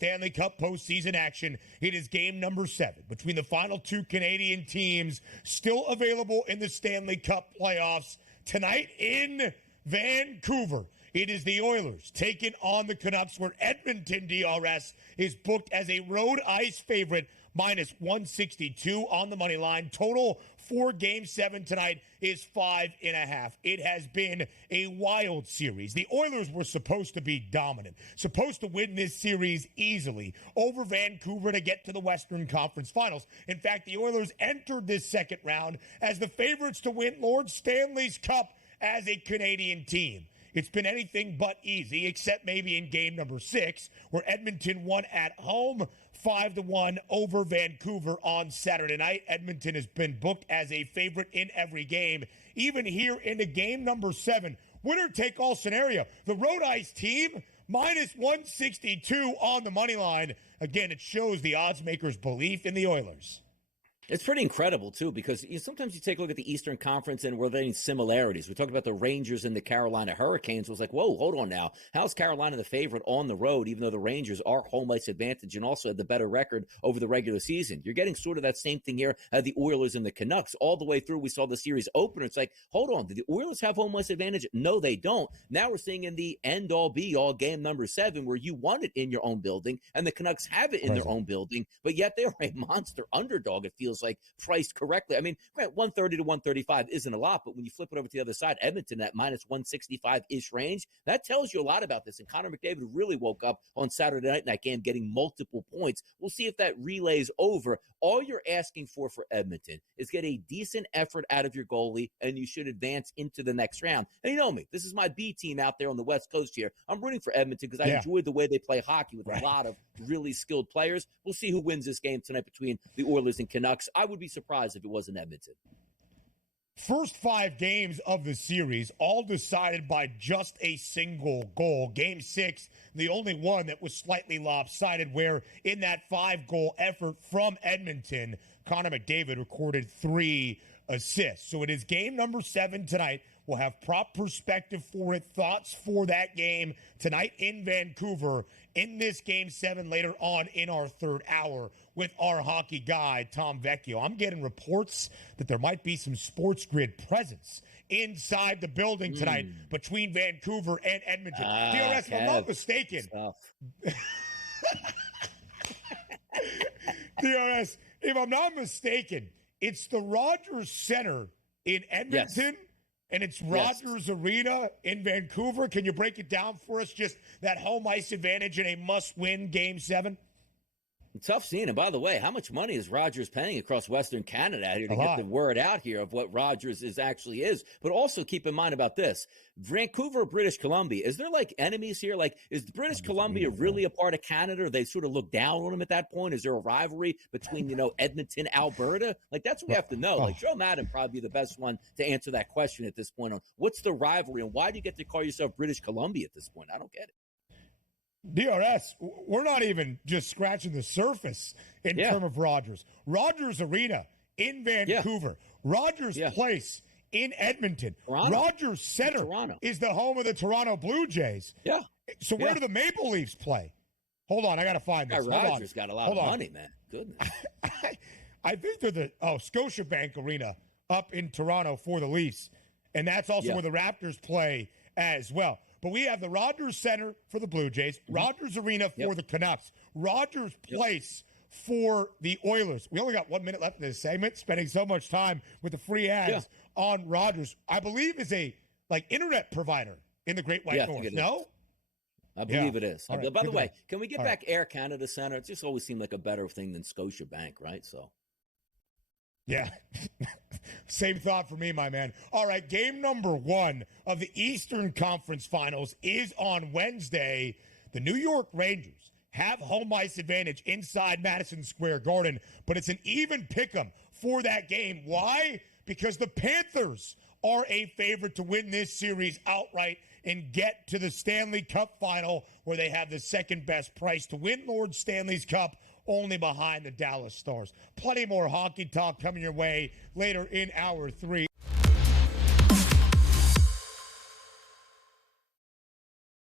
Stanley Cup postseason action. It is game number 7 between the final 2 Canadian teams still available in the Stanley Cup playoffs. Tonight in Vancouver, it is the Oilers taking on the Canucks, where Edmonton DRS is booked as a road ice favorite, minus 162 on the money line. Total for game 7 tonight is 5.5. It has been a wild series. The Oilers were supposed to be dominant, supposed to win this series easily over Vancouver to get to the Western Conference Finals. In fact, the Oilers entered this second round as the favorites to win Lord Stanley's Cup as a Canadian team. It's been anything but easy, except maybe in game number 6, where Edmonton won at home 5-1 over Vancouver on Saturday night. Edmonton has been booked as a favorite in every game. Even here into game number 7, winner-take-all scenario. The road ice team, minus 162 on the money line. Again, it shows the odds makers' belief in the Oilers. It's pretty incredible, too, because sometimes you take a look at the Eastern Conference and we're getting similarities. We talked about the Rangers and the Carolina Hurricanes. It was like, whoa, hold on now. How's Carolina the favorite on the road, even though the Rangers are home ice advantage and also had the better record over the regular season? You're getting sort of that same thing here at the Oilers and the Canucks. All the way through, we saw the series opener. It's like, hold on, do the Oilers have home ice advantage? No, they don't. Now we're seeing in the end-all, be-all game number 7, where you won it in your own building, and the Canucks have it in their own building, but yet they're a monster underdog, it feels like, priced correctly. I mean, 130 to 135 isn't a lot, but when you flip it over to the other side, Edmonton at minus 165-ish range, that tells you a lot about this. And Connor McDavid really woke up on Saturday night in that game getting multiple points. We'll see if that relays over. All you're asking for Edmonton is get a decent effort out of your goalie, and you should advance into the next round. And you know me, this is my B team out there on the West Coast here. I'm rooting for Edmonton because I enjoy the way they play hockey with a lot of really skilled players. We'll see who wins this game tonight between the Oilers and Canucks. I would be surprised if it wasn't Edmonton. First 5 games of the series, all decided by just a single goal. Game 6, the only one that was slightly lopsided, where in that 5-goal effort from Edmonton, Connor McDavid recorded 3 assists. So it is game number 7 tonight. We'll have prop perspective for it, thoughts for that game tonight in Vancouver in this game 7 later on in our third hour with our hockey guy, Tom Vecchio. I'm getting reports that there might be some SportsGrid presence inside the building tonight between Vancouver and Edmonton. DRS, if I'm not mistaken. DRS, if I'm not mistaken, it's the Rogers Center in Edmonton. Yes. And it's Rogers Arena in Vancouver. Can you break it down for us, just that home ice advantage in a must-win Game 7? Tough scene. And by the way, how much money is Rogers paying across Western Canada here to get the word out here of what Rogers actually is? But also keep in mind about this. Vancouver, British Columbia, is there like enemies here? Like, is British Columbia really a part of Canada? Or they sort of look down on them at that point? Is there a rivalry between, Edmonton, Alberta? Like, that's what we have to know. Like, Joe Madden probably be the best one to answer that question at this point on what's the rivalry and why do you get to call yourself British Columbia at this point? I don't get it. DRS, we're not even just scratching the surface in terms of Rogers. Rogers Arena in Vancouver. Rogers Place in Edmonton. Rogers Center is the home of the Toronto Blue Jays. Yeah. So where do the Maple Leafs play? Hold on, I got to find this. Rogers got a lot of money, man. Goodness. I think they're the Scotiabank Arena up in Toronto for the Leafs. And that's also where the Raptors play as well. But we have the Rogers Center for the Blue Jays, Rogers Arena for the Canucks, Rogers Place for the Oilers. We only got 1 minute left in this segment, spending so much time with the free ads on Rogers. I believe is a internet provider in the Great White North. No? I believe it is. Right. By the way, can we get back Air Canada Center? It just always seemed like a better thing than Scotiabank, right? So. Yeah. Same thought for me, my man. All right, game number 1 of the Eastern Conference Finals is on Wednesday. The New York Rangers have home ice advantage inside Madison Square Garden, but it's an even pick'em for that game. Why? Because the Panthers are a favorite to win this series outright and get to the Stanley Cup final, where they have the second best price to win Lord Stanley's Cup, only behind the Dallas Stars. Plenty more hockey talk coming your way later in hour 3.